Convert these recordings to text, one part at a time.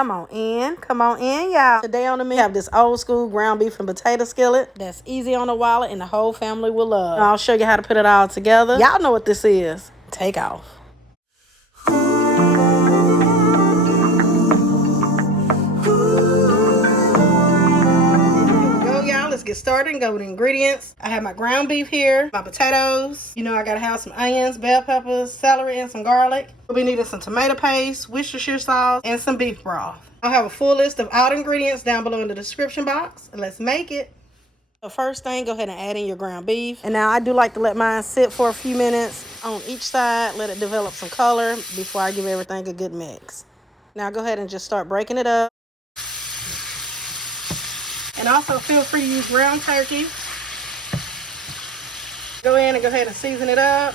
Come on in, y'all. Today on the menu, we have this old school ground beef and potato skillet that's easy on the wallet and the whole family will love. I'll show you how to put it all together. Y'all know what this is. Take off. Let's get started and go with the ingredients. I have my ground beef here, my potatoes. You know I gotta have some onions, bell peppers, celery, and some garlic. We'll be needing some tomato paste, Worcestershire sauce, and some beef broth. I'll have a full list of all the ingredients down below in the description box, and let's make it. The first thing, go ahead and add in your ground beef. And now I do like to let mine sit for a few minutes on each side, let it develop some color before I give everything a good mix. Now go ahead and just start breaking it up. And also feel free to use ground turkey. Go in and go ahead and season it up.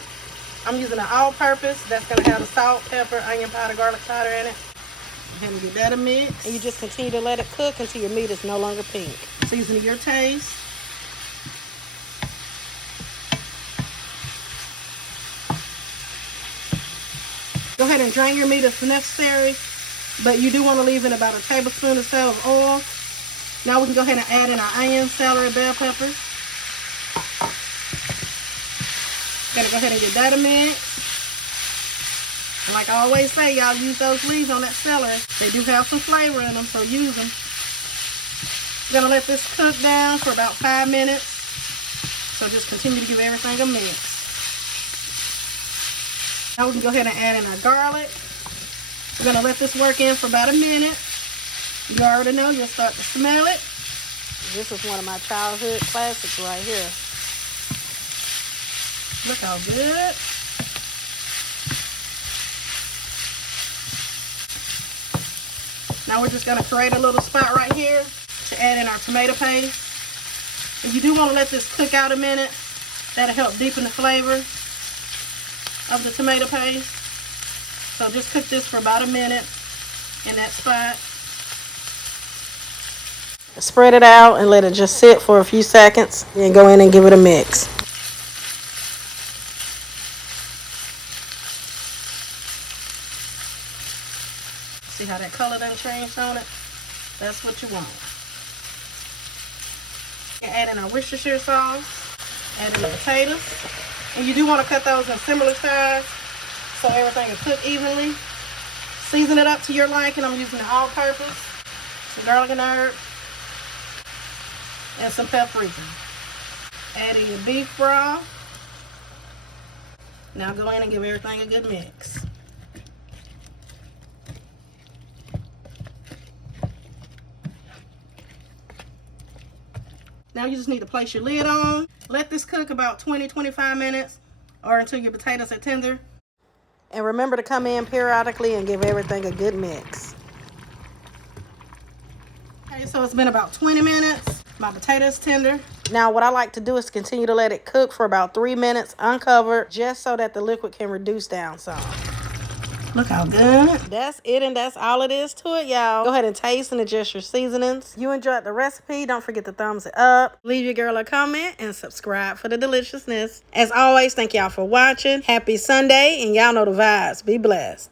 I'm using an all-purpose. That's going to have the salt, pepper, onion powder, garlic powder in it. Go ahead and give that a mix. And you just continue to let it cook until your meat is no longer pink. Season to your taste. Go ahead and drain your meat if necessary, but you do want to leave in about a tablespoon or so of oil. Now we can go ahead and add in our onions, celery, bell peppers. Gonna go ahead and give that a mix. And like I always say, y'all use those leaves on that celery. They do have some flavor in them, so use them. We're gonna let this cook down for about 5 minutes. So just continue to give everything a mix. Now we can go ahead and add in our garlic. We're gonna let this work in for about a minute. You already know, you'll start to smell it. This is one of my childhood classics right here. Look how good. Now we're just going to create a little spot right here to add in our tomato paste. If you do want to let this cook out a minute, that'll help deepen the flavor of the tomato paste. So just cook this for about a minute in that spot. Spread it out and let it just sit for a few seconds. Then go in and give it a mix. See how that color done changed on it? That's what you want. And add in our Worcestershire sauce. Add in the potatoes. And you do want to cut those in similar size so everything will cook evenly. Season it up to your liking. I'm using the all-purpose, some garlic and herb, and some paprika. Add in your beef broth. Now go in and give everything a good mix. Now you just need to place your lid on. Let this cook about 20-25 minutes or until your potatoes are tender. And remember to come in periodically and give everything a good mix. Okay, so it's been about 20 minutes. My potatoes tender. Now what I like to do is continue to let it cook for about 3 minutes uncovered, just so that the liquid can reduce down some. Look how good. That's it, and that's all it is to it, y'all. Go ahead and taste and adjust your seasonings. You enjoyed the recipe, don't forget to thumbs it up. Leave your girl a comment and subscribe for the deliciousness. As always, thank y'all for watching. Happy Sunday, and y'all know the vibes. Be blessed.